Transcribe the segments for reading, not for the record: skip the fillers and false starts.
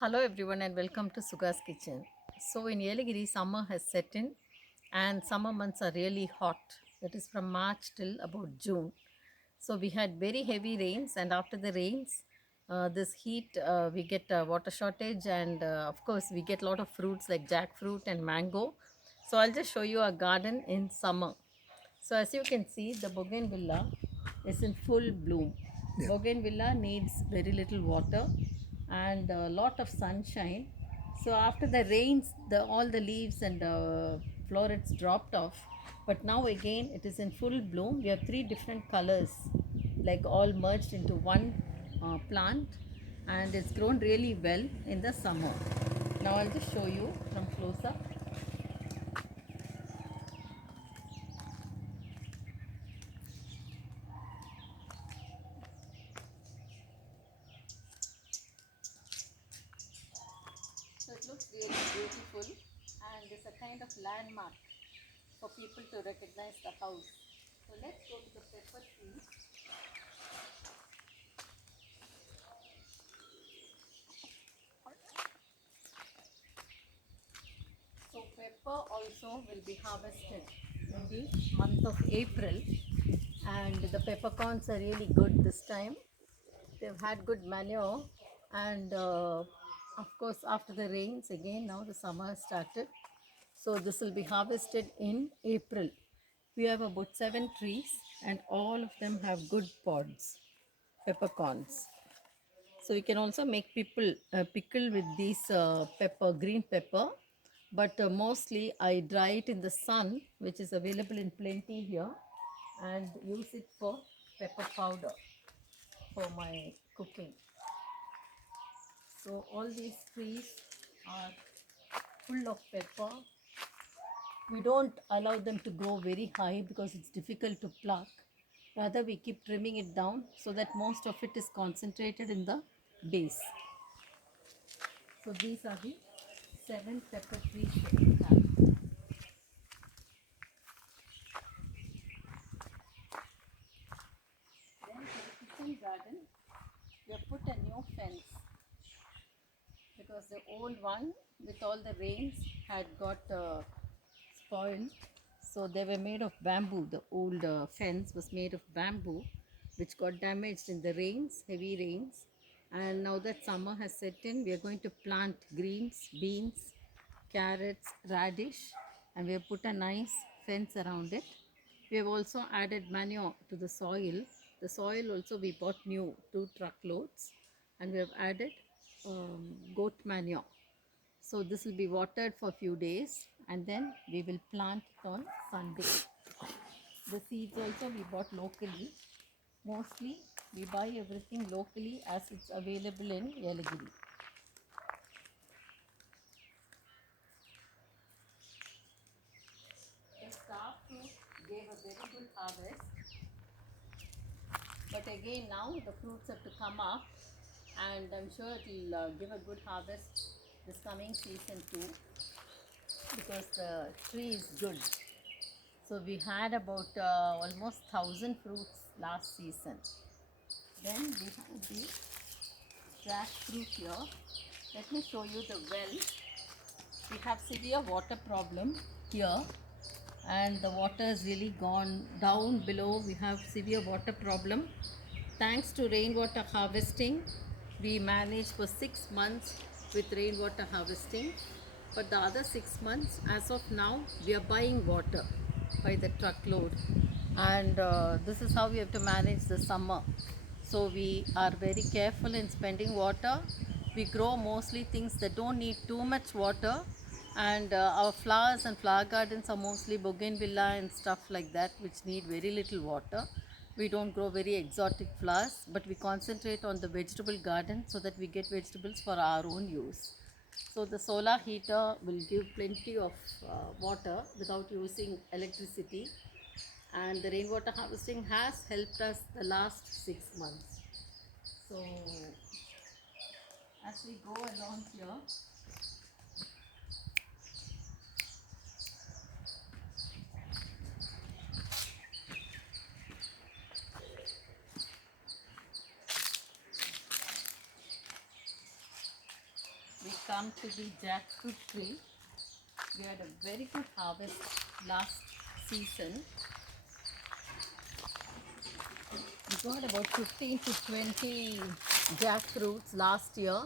Hello everyone and welcome to Suga's Kitchen. So in Yeligiri, summer has set in and summer months are really hot. That is from March till about June. So we had very heavy rains, and after the rains, this heat, we get water shortage, and of course we get a lot of fruits like jackfruit and mango. So I'll just show you our garden in summer. So as you can see, the bougainvillea is in full bloom. Yeah. Bougainvillea needs very little water and a lot of sunshine. So after the rains, all the leaves and florets dropped off. But now again, it is in full bloom. We have three different colors, like all merged into one plant, and it's grown really well in the summer. Now I'll just show you from close up. So it looks really beautiful, and it's a kind of landmark for people to recognize the house. So let's go to the pepper tree. So pepper also will be harvested in the month of April, and the peppercorns are really good this time. They've had good manure, and of course after the rains again now the summer has started. So this will be harvested in April. We have about 7 trees and all of them have good pods, peppercorns. So you can also make people pickle with these green pepper, but mostly I dry it in the sun, which is available in plenty here, and use it for pepper powder for my cooking. So all these trees are full of pepper. We don't allow them to grow very high because it's difficult to pluck. Rather, we keep trimming it down so that most of it is concentrated in the base. So these are the 7 pepper trees that we have. Then for the kitchen garden, we have put a new fence because the old one with all the rains had got spoiled. So they were made of bamboo. The old fence was made of bamboo, which got damaged in the rains, heavy rains. And now that summer has set in, we are going to plant greens, beans, carrots, radish, and we have put a nice fence around it. We have also added manure to the soil. The soil also we bought new, 2 truckloads, and we have added goat manure. So this will be watered for a few days and then we will plant it on Sunday. The seeds also we bought locally. Mostly we buy everything locally as it's available in Yeligiri. The star fruit gave a very good harvest, but again now the fruits have to come up, and I'm sure it will give a good harvest this coming season too, because the tree is good. So we had about almost 1,000 fruits last season. Then we have the jackfruit here. Let me show you the well. We have severe water problem here, and the water has really gone down below. We have severe water problem. Thanks to rainwater harvesting, we managed for 6 months with rainwater harvesting. But the other 6 months, as of now, we are buying water by the truckload. And this is how we have to manage the summer. So we are very careful in spending water. We grow mostly things that don't need too much water, and our flowers and flower gardens are mostly bougainvillea and stuff like that, which need very little water. We don't grow very exotic flowers, but we concentrate on the vegetable garden so that we get vegetables for our own use. So the solar heater will give plenty of water without using electricity, and the rainwater harvesting has helped us the last 6 months. So as we go along here, come to the jackfruit tree. We had a very good harvest last season. We got about 15 to 20 jackfruits last year,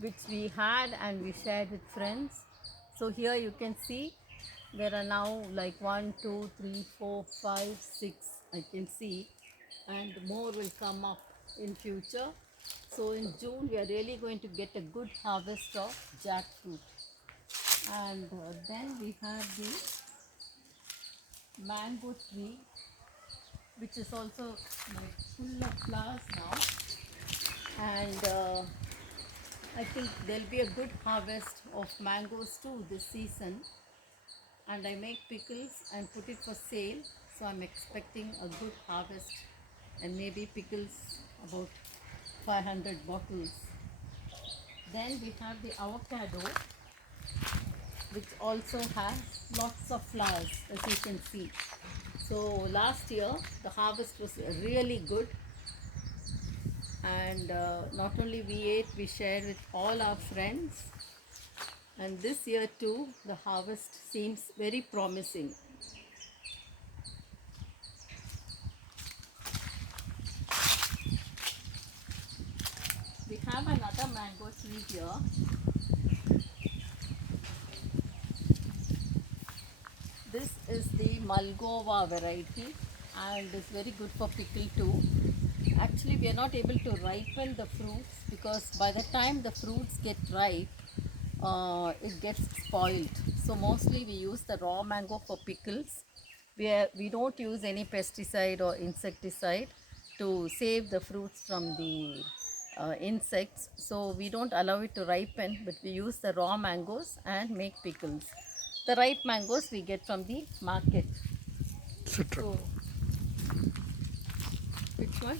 which we had and we shared with friends. So here you can see there are now like 1, 2, 3, 4, 5, 6 I can see, and more will come up in future. So in June we are really going to get a good harvest of jackfruit. And then we have the mango tree, which is also like full of flowers now. And I think there'll be a good harvest of mangoes too this season. And I make pickles and put it for sale, so I'm expecting a good harvest and maybe pickles about 500 bottles. Then we have the avocado, which also has lots of flowers, as you can see. So last year the harvest was really good, and not only we ate, we shared with all our friends. And this year too the harvest seems very promising. We have another mango tree here. This is the Malgova variety and is very good for pickle too. Actually, we are not able to ripen the fruits because by the time the fruits get ripe, it gets spoiled. So mostly we use the raw mango for pickles. We don't use any pesticide or insecticide to save the fruits from the insects. So we don't allow it to ripen, but we use the raw mangoes and make pickles. The ripe mangoes we get from the market. Citron. So, which one?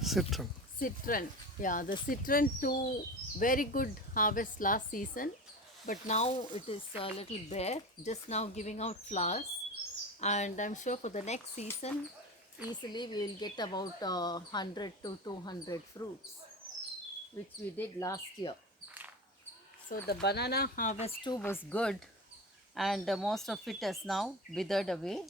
Citron. Citron. Yeah, the citron too, very good harvest last season, but now it is a little bare, just now giving out flowers. And I'm sure for the next season, easily we will get about 100 to 200 fruits, which we did last year. So the banana harvest too was good, and most of it has now withered away.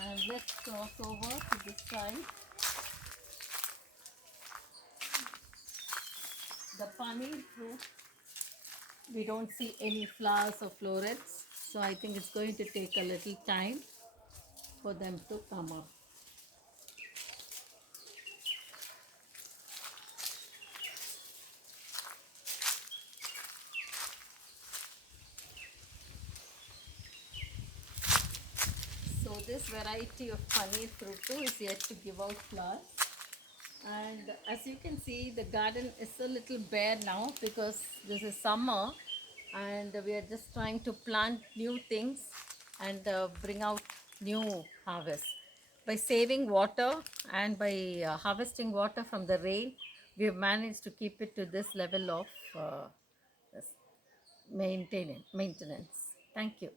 And let's cross over to this side. The paneer fruit, we don't see any flowers or florets, so I think it's going to take a little time for them to come up. So this variety of paneer fruit too is yet to give out flowers. And as you can see, the garden is a little bare now because this is summer and we are just trying to plant new things and bring out new harvest. By saving water and by harvesting water from the rain, we have managed to keep it to this level of maintenance. Thank you.